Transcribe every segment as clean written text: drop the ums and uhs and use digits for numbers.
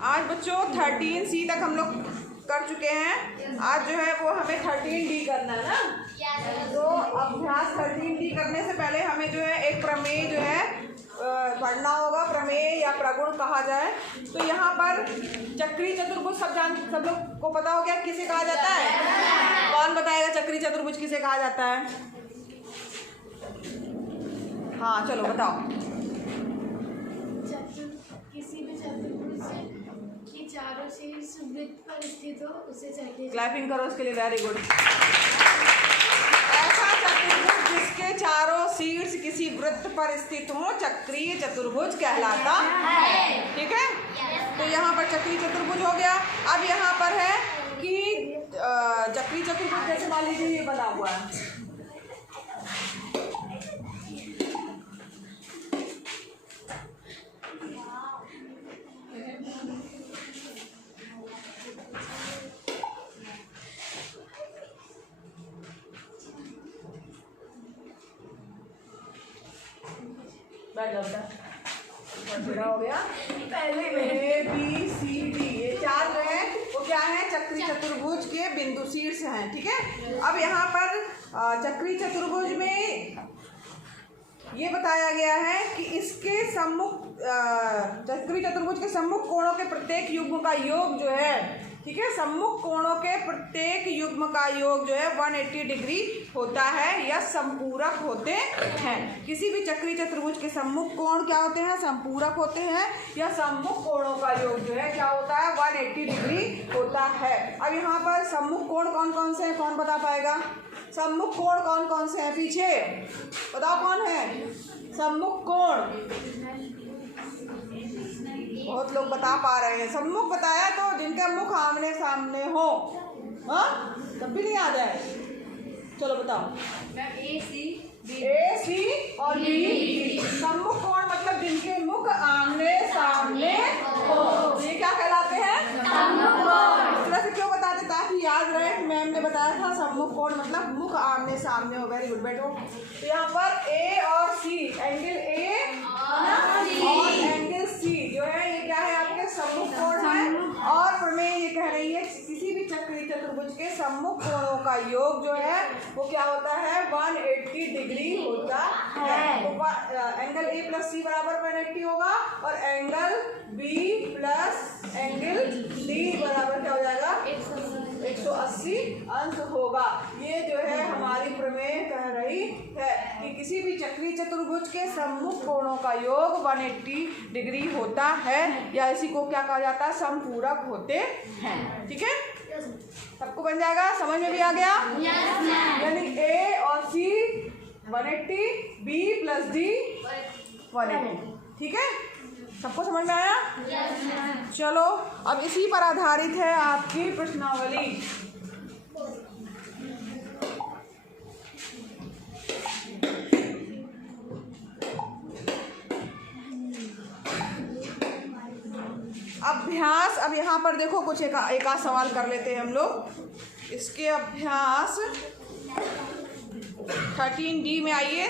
आज बच्चों 13C तक हम लोग कर चुके हैं। आज जो है वो हमें 13D करना है ना। तो अभ्यास 13D करने से पहले हमें जो है एक प्रमेय जो है पढ़ना होगा। प्रमेय या प्रगुण कहा जाए तो यहाँ पर चक्रीय चतुर्भुज सब लोग को पता हो गया किसे कहा जाता है? कौन बताएगा चक्रीय चतुर्भुज किसे कहा जाता है? हाँ चलो बताओ। किसी भी चतुर्भुज की चारों शीर्ष वृत्त पर स्थित हो उसे चक्रीय। क्लैपिंग करो उसके लिए, वेरी गुड। ऐसा चतुर्भुज जिसके चारों शीर्ष किसी वृत्त पर स्थित हो चक्रीय चतुर्भुज कहलाता है। ठीक है, तो यहाँ पर चक्रीय चतुर्भुज हो गया। अब यहाँ पर है कि चक्रीय चतुर्भुज जैसे मान लीजिए ये बना हुआ है, हो गया। पहले A B C D ये चार जो है वो क्या है? चक्रीय चतुर्भुज के बिंदु शीर्ष हैं। ठीक है, अब यहाँ पर चक्रीय चतुर्भुज में ये बताया गया है कि इसके सम्मुख चक्रीय चतुर्भुज के सम्मुख कोणों के प्रत्येक युग्म का योग जो है, ठीक है, सम्मुख कोणों के प्रत्येक युग्म का योग जो है 180 डिग्री होता है या संपूरक होते हैं। किसी भी चक्रीय चतुर्भुज के सम्मुख कोण क्या होते हैं? संपूरक होते हैं या सम्मुख कोणों का योग जो है क्या होता है? 180 डिग्री होता है। अब यहाँ पर सम्मुख कोण कौन कौन से हैं? कौन बता पाएगा? सम्मुख कोण कौन कौन से हैं? पीछे बताओ कौन है सम्मुख कोण? बहुत लोग बता पा रहे हैं। सम्मुख बताया तो जिनका मुख आमने सामने हो, हाँ तब भी नहीं आ जाए। चलो बताओ। A C और B सम्मुख कोण मतलब जिनके मुख आमने सामने हो, ये क्या कहलाते हैं? सम्मुख कोण। इस तरह से क्यों बताते? ताकि याद रहे कि मैम ने बताया था सम्मुख कोण मतलब मुख आमने सामने हो। वेरी गुड बैठो। तो यहाँ पर A और C, एंगल A और एंगल C जो है ये क्या है? आपके सम्मुख कोण है। और प्रमेय ये कह रही है किसी भी चक्रीय चतुर्भुज के सम्मुख कोणों का योग जो है वो क्या होता है? 180 डिग्री होता है। तो एंगल A प्लस C बराबर 180 होगा और angle B plus angle D बराबर क्या हो जाएगा? 180 अंश होगा। ये जो है हमारी प्रमेय कह रही है कि किसी भी चक्रीय चतुर्भुज के सम्मुख कोणों का योग 180 डिग्री होता है या इसी को क्या कहा जाता है? संपूरक होते हैं। ठीक है, सबको बन जाएगा? समझ में भी आ गया? यानी A और C 180, B प्लस D 180। ठीक है, सबको समझ में आया? चलो अब इसी पर आधारित है आपकी प्रश्नावली। अभ्यास। अब यहाँ पर देखो कुछ एक आध सवाल कर लेते हैं हम लोग। इसके अभ्यास 13D में आइए।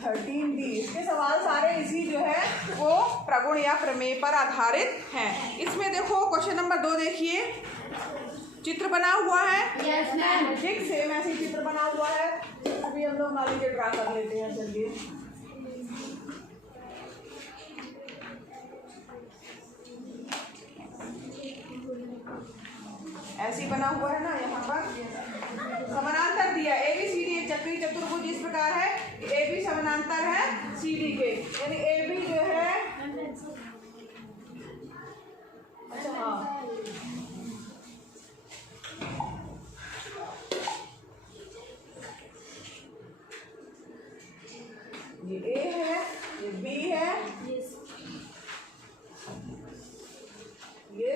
13D इसके सवाल सारे इसी जो है वो प्रगुण या प्रमेय पर आधारित हैं। इसमें देखो क्वेश्चन नंबर 2 देखिए, चित्र बना हुआ है। ठीक, सेम ऐसे चित्र बना हुआ है। अभी हम लोग मान लीजिए ड्रा कर लेते हैं। चलिए ऐसे बना हुआ है ना। यहाँ पर समानांतर दिया ABCD एक चक्रीय चतुर्भुज इस प्रकार है कि AB समानांतर है CD के, यानी AB जो है अच्छा हाँ ये A है, ये B है, ये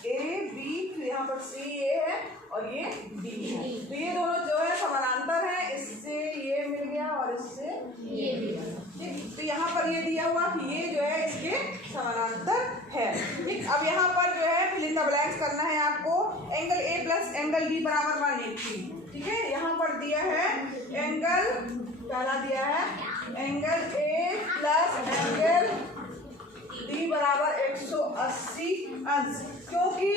A B, फिर यहाँ पर C A है और ये D है। तो ये दोनों जो है समानांतर है, इससे ये मिल गया और इससे ये मिल गया। ठीक, तो यहाँ पर ये दिया हुआ कि ये जो है इसके समानांतर है। ठीक, अब यहाँ पर जो है फिल इन द ब्लैंक्स करना है आपको। Angle A plus angle D बराबर 180। ठीक है। यहाँ पर दिया है एंगल, पहला दिया है angle A plus angle D बराबर 180 अंश। क्योंकि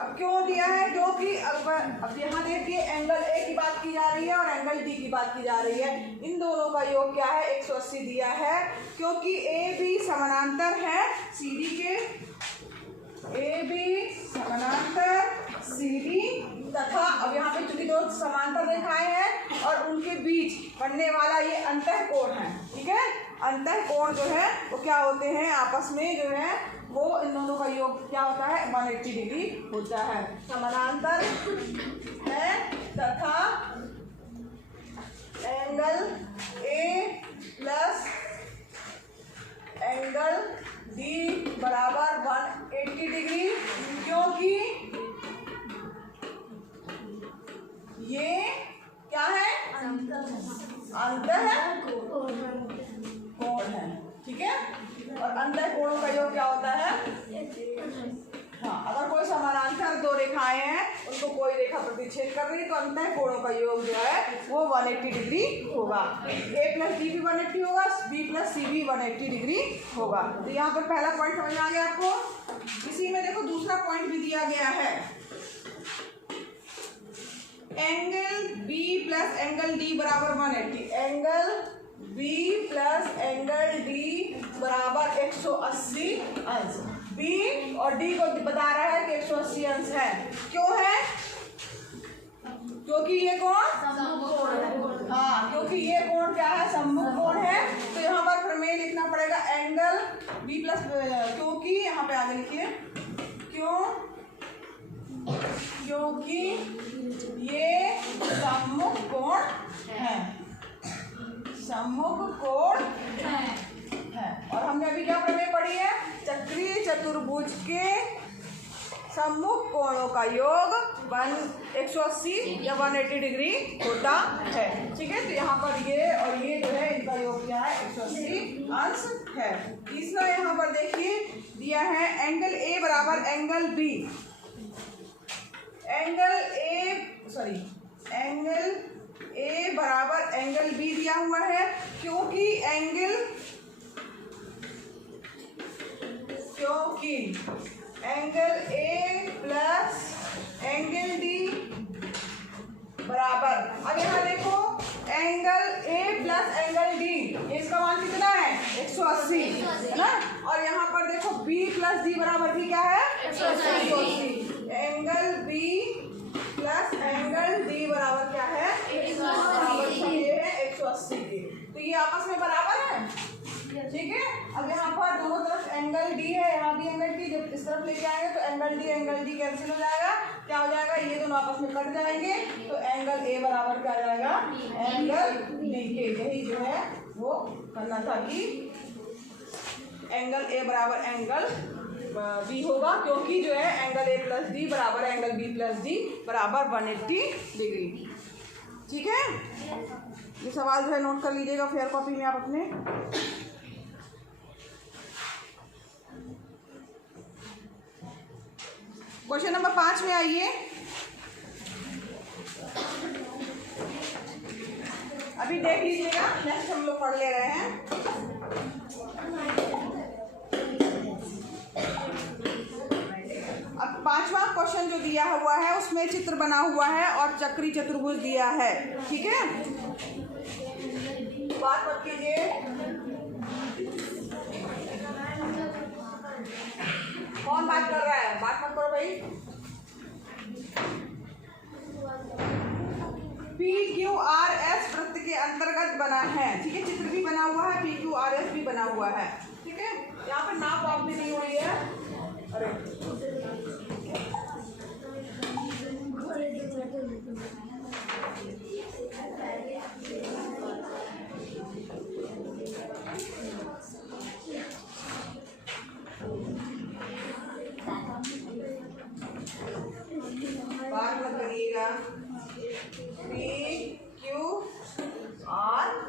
अब क्यों दिया है, क्योंकि अब यहाँ देखिए एंगल ए की बात की जा रही है और एंगल डी की बात की जा रही है। इन दोनों का योग क्या है, 180 दिया है। क्योंकि ए बी समानांतर है सी डी के, ए बी समानांतर सी डी तथा अब यहाँ पे चूंकि दो समांतर रेखाएं हैं और उनके बीच बनने वाला ये अंतःकोण है, ठीक है। अंतःकोण जो है वो क्या होते हैं, आपस में जो है वो इन दोनों का योग क्या होता है, 180 डिग्री होता है। समानांतर है तथा angle A plus angle D बराबर 180 डिग्री। क्योंकि ये क्या है, अंतः कोण है, ठीक है। और अंतः कोणों का योग क्या होता है, हाँ, अगर कोई समानांतर दो रेखाएं हैं उनको कोई रेखा प्रतिच्छेद कर रही है तो अंतः कोणों का योग जो है वो 180 डिग्री होगा। ए प्लस डी भी 180 होगा, बी प्लस सी भी 180 डिग्री होगा। तो यहाँ पर पहला पॉइंट समझ में आ गया आपको। इसी में देखो दूसरा पॉइंट भी दिया गया है, angle B plus angle D बराबर 180। Angle B plus angle D बराबर 180 अंश। बी और डी को बता रहा है कि 180 अंश है। क्यों है, क्योंकि ये कोण, हाँ, क्योंकि ये कोण क्या है, सम्मुख कोण है। तो यहाँ पर प्रमेय लिखना पड़ेगा एंगल बी प्लस, क्योंकि यहाँ पे आगे लिखिए, क्योंकि ये सम्मुख कोण है, सम्मुख कोण है। और हमने अभी क्या प्रमेय पढ़ी है, चक्रीय चतुर्भुज के सम्मुख कोणों का योग 180 या 180 डिग्री होता है, ठीक है। तो यहाँ पर ये और ये जो है इनका योग क्या है, 180 अंश है। तीसरा यहाँ पर देखिए दिया है एंगल ए बराबर एंगल बी। एंगल ए बराबर एंगल बी दिया हुआ है। क्योंकि angle A plus angle D बराबर, अब यहाँ देखो angle A plus angle D, इसका मान कितना है, 180 है ना। और यहाँ पर देखो बी प्लस डी बराबर भी क्या है, 180। Angle B plus angle D बराबर क्या है, बराबर ये है 180 के। तो ये आपस में बराबर है, ठीक है। अब यहाँ पर दोनों तरफ एंगल डी है, यहाँ भी एंगल डी, जब इस तरफ लेके आएंगे तो एंगल डी कैंसिल हो जाएगा। क्या हो जाएगा, ये दोनों आपस में कट जाएंगे तो एंगल ए बराबर क्या आ जाएगा, एंगल डी के। यही जो है वो करना था कि एंगल ए बराबर एंगल बी होगा। क्योंकि जो है एंगल ए प्लस डी बराबर एंगल बी प्लस डी बराबर 180 डिग्री, ठीक है। ये सवाल जो है नोट कर लीजिएगा फेयर कॉपी में आप अपने। क्वेश्चन नंबर 5 में आइए। अभी देख लीजिएगा, नेक्स्ट हम लोग पढ़ ले रहे हैं। अब 5वां क्वेश्चन जो दिया हुआ है उसमें चित्र बना हुआ है और चक्री चतुर्भुज दिया है, ठीक है। बात मत कीजिए, कौन बात कर रहा है, बात मत करो भाई। PQRS वृत्त के अंतर्गत बना है, ठीक है। चित्र भी बना हुआ है, PQRS भी बना हुआ है, ठीक है। यहाँ पर नाप वाप भी दी हुई है। अरे बात मत करिएगा। PQR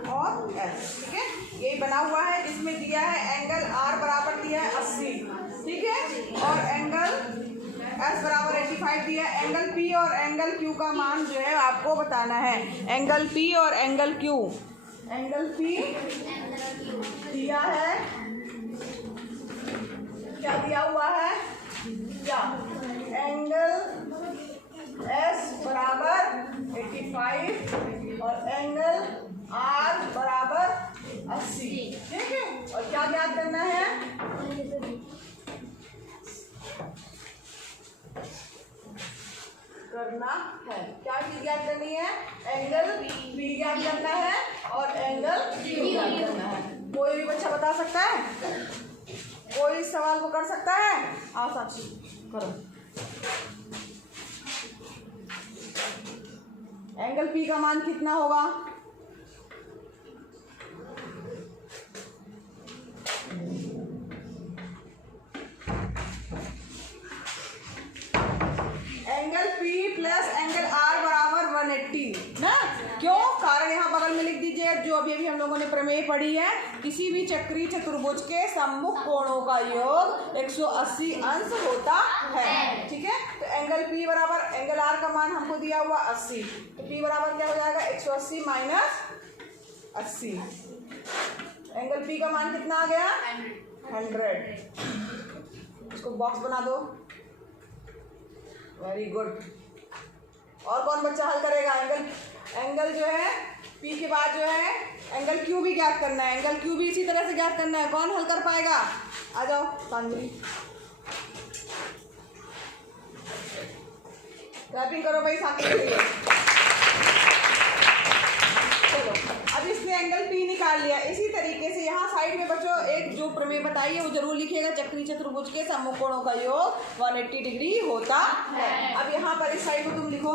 और S, ठीक है। ये बना हुआ है जिसमें दिया है एंगल R बराबर दिया है 80, ठीक है। और एंगल एस बराबर 85 दिया। एंगल पी और एंगल क्यू का मान जो है आपको बताना है। एंगल पी और एंगल क्यू, एंगल पी दिया है, क्या दिया हुआ है, क्या एंगल एस बराबर 85 और एंगल आर बराबर 80, ठीक है। और क्या ज्ञात करना है, क्या चीज ज्ञात करनी है, एंगल बी ज्ञात करना है और एंगल क्यू ज्ञात करना है। कोई भी बच्चा बता सकता है, कोई इस सवाल को कर सकता है? आओ साक्षी करो। एंगल पी का मान कितना होगा, angle P plus angle R बराबर 180 ना। क्यों? कारण यहाँ बगल में लिख दीजिए, जो अभी अभी हम लोगों ने प्रमेय पढ़ी है, किसी भी चक्रीय चतुर्भुज के सम्मुख कोणों का योग 180 अंश होता है, ठीक है। तो एंगल P बराबर एंगल R का मान हमको दिया हुआ 80, तो P बराबर क्या हो जाएगा, 180 माइनस 80। एंगल P का मान कितना आ गया, 100। इसको बॉक्स बना दो, वेरी गुड। और कौन बच्चा हल करेगा? एंगल जो है P के बाद जो है एंगल Q भी ज्ञात करना है, एंगल Q भी इसी तरह से ज्ञात करना है। कौन हल कर पाएगा? आ जाओ तांजलि, क्लैपिंग करो भाई साथी के लिए। चलो अब इसने एंगल P निकाल लिया। इसी तरीके से यहाँ साइड में बच्चों एक जो प्रमेय बताइए वो जरूर लिखिएगा, चक्रीय चतुर्भुज के सम्मुख कोणों का योग 180 डिग्री होता है। अब यहाँ पर इस साइड को तुम लिखो,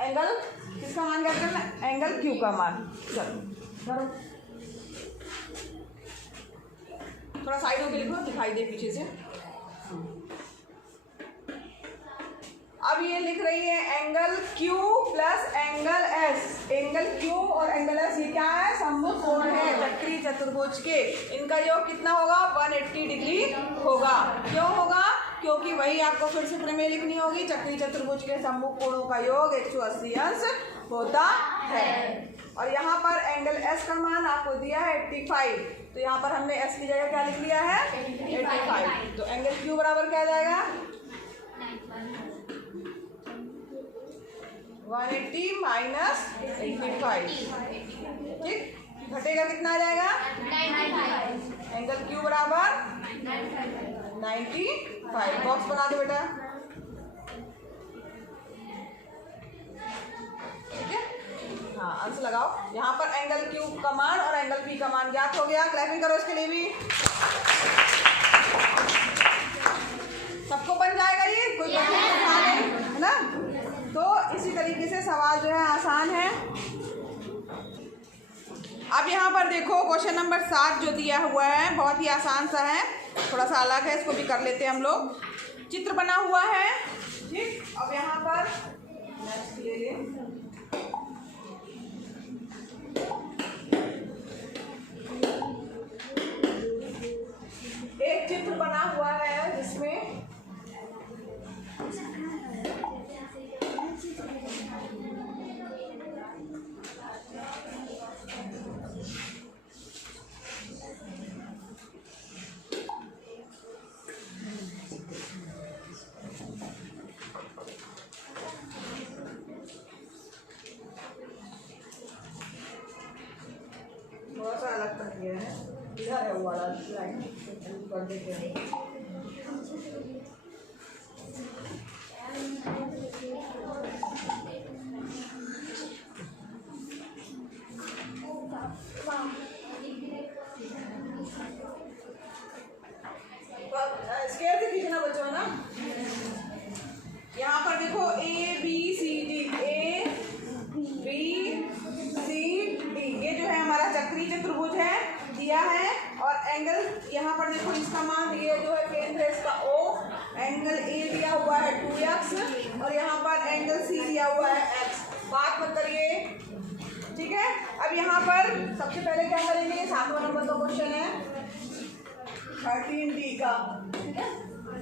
एंगल किसका मान क्या करना, एंगल Q का मान। चलो करो, थोड़ा साइड होकर लिखो, दिखाई दे पीछे से। अब ये लिख रही है angle Q plus angle S। Angle Q और एंगल S ये क्या है, सम्मुख कोण है चक्रीय चतुर्भुज के। इनका योग कितना होगा, 180 डिग्री होगा। क्यों होगा? क्योंकि वही आपको फिर से प्रमेय लिखनी होगी, चक्रीय चतुर्भुज के सम्मुख कोणों का योग 180 अंश होता है। और यहाँ पर एंगल S का मान आपको दिया है 85, तो यहाँ पर हमने S की जगह क्या लिख लिया है, 85। तो एंगल Q बराबर क्या जाएगा, 180 माइनस 85, ठीक। घटेगा कितना आ जाएगा, 95। एंगल Q बराबर 95। बॉक्स बना दो बेटा, ठीक है। हाँ अंश लगाओ। यहाँ पर एंगल Q का मान और एंगल P का मान ज्ञात हो गया। क्लैपिंग करो इसके लिए भी, सबको बन जाएगा ये, कोई है ना। तो इसी तरीके से सवाल जो है आसान है। अब यहाँ पर देखो क्वेश्चन नंबर 7 जो दिया हुआ है बहुत ही आसान सा है, थोड़ा सा अलग है, इसको भी कर लेते हैं हम लोग। चित्र बना हुआ है, ठीक। अब यहाँ पर नेक्स्ट ले लें, एक चित्र बना हुआ है जिसमें थोड़ा सा अलग कर दिया है, इधर है वो वाला लाइन कर देते हैं। स्केल से खींचना बच्चों ना। यहाँ पर देखो A B C D, A B C D ये जो है हमारा चक्रीय चतुर्भुज है, दिया है। और एंगल यहाँ पर देखो इसका मान, ये जो है केंद्र है इसका O, एंगल A दिया हुआ है 2x और यहाँ पर एंगल C दिया हुआ है x। बात मत करिए, ठीक है। अब यहाँ पर सबसे पहले क्या करेंगे, 7वां नंबर का क्वेश्चन है 13D का, ठीक है।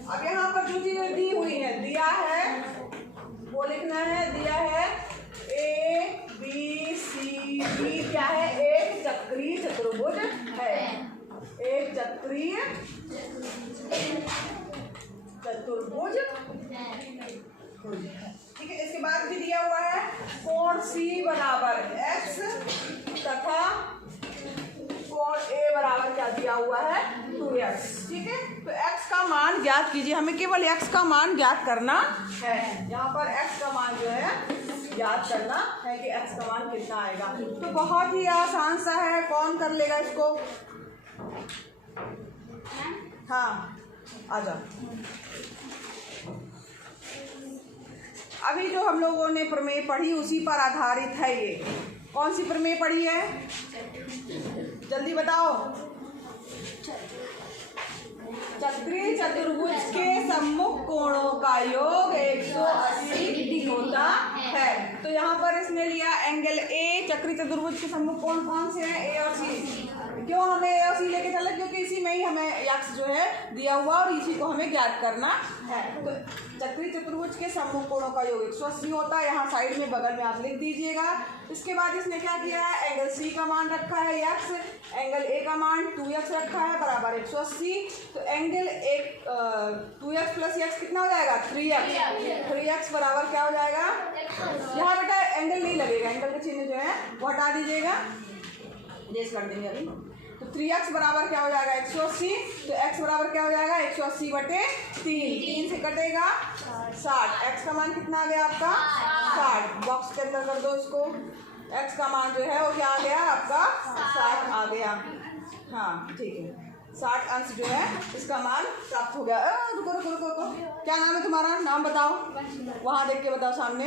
अब यहाँ पर जो चीजें दी हुई है, दिया है वो लिखना है। दिया है ABCD, क्या है? एक चक्रीय चतुर्भुज है। एक चक्रीय चतुर्भुज, ठीक है। इसके बाद भी दिया हुआ है कोण C बराबर x तथा कोण A बराबर क्या दिया हुआ है? 2x, ठीक है। तो x का मान ज्ञात कीजिए, हमें केवल x का मान ज्ञात करना है। यहाँ पर x का मान जो है ज्ञात करना है कि x का मान कितना आएगा। तो बहुत ही आसान सा है, कौन कर लेगा इसको? हाँ आ जाओ। अभी जो हम लोगों ने प्रमेय पढ़ी उसी पर आधारित है ये। कौन सी प्रमेय पढ़ी है? जल्दी बताओ। चक्रीय चतुर्भुज के सम्मुख कोणों का योग 180 होता है। तो यहाँ पर इसने लिया एंगल ए। चक्रीय चतुर्भुज के सम्मुख कोण कौन से हैं? ए और सी। क्यों हमें ए और सी लेके चला? क्योंकि इसी में ही हमें x जो है दिया हुआ और इसी को हमें ज्ञात करना है। तो चक्रीय चतुर्भुज के सम्मुख कोणों का योग 180 होता है। यहाँ साइड में बगल में आप लिख दीजिएगा। इसके बाद इसने क्या किया है? एंगल सी का मान रखा है x, एंगल ए का मान 2x रखा है बराबर 180। तो एंगल 2x प्लस x कितना हो जाएगा? 3x। 3x बराबर क्या हो जाएगा? यहाँ बेटा एंगल नहीं लगेगा, एंगल का चिन्ह जो है वो हटा दीजिएगा, देश कर देंगे अभी। तो 3x बराबर क्या हो जाएगा? 180। तो x बराबर क्या हो जाएगा? 180 बटे 3 से कटेगा 60। x का मान कितना आ गया आपका? 60। बॉक्स के अंदर कर दो इसको। x का मान जो है वो क्या आ गया आपका? 60 आ गया। हाँ ठीक है, 60 अंश जो है इसका मान प्राप्त हो गया। रुको रुको रुको रुको, क्या नाम है तुम्हारा? नाम बताओ, वहाँ देख के बताओ सामने।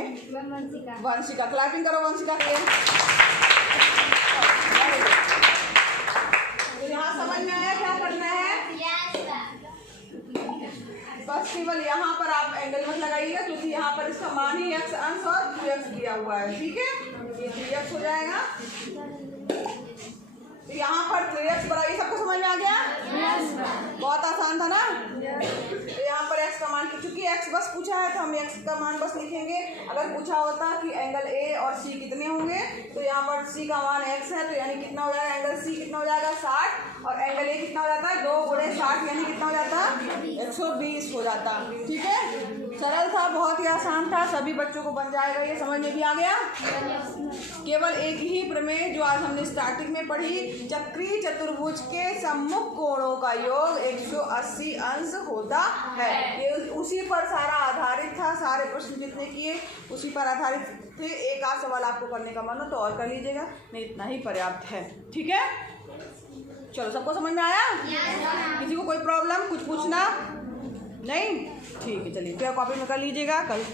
वंशिका। क्लैपिंग करो वंशिका के लिए। यहाँ समझ में आया क्या करना है? बस केवल यहाँ पर आप एंगल मत लगाइएगा, क्योंकि यहाँ पर इसका मान ही x अंश और 2x दिया हुआ है, ठीक है। ये 3x हो जाएगा। तो यहाँ पर 3x बराबर, ये सबको समझ में आ गया? बहुत आसान था ना। तो यहाँ पर x का मान, चूंकि x बस पूछा है तो हम x का मान बस लिखेंगे। अगर पूछा होता कि एंगल a और c कितने होंगे, तो यहाँ पर c का मान x है, तो यानी कितना हो जाएगा? एंगल c कितना हो जाएगा? 60। और एंगल a कितना हो जाता है? 2 गुणे 60 यानी कितना हो जाता? 120 हो जाता, ठीक है। सरल था, बहुत ही आसान था, सभी बच्चों को बन जाएगा। ये समझ में भी आ गया। केवल एक ही प्रमेय जो आज हमने स्टार्टिंग में पढ़ी, चक्रीय चतुर्भुज के सम्मुख कोणों का योग 180 अंश होता है। ये उसी पर सारा आधारित था, सारे प्रश्न जितने किए उसी पर आधारित थे। एक आध सवाल आपको करने का मन हो तो और कर लीजिएगा, नहीं इतना ही पर्याप्त है, ठीक है। चलो, सबको समझ में आया? किसी को कोई प्रॉब्लम, कुछ पूछना नहीं? ठीक है, चलिए फिर कॉपी में कर लीजिएगा कल।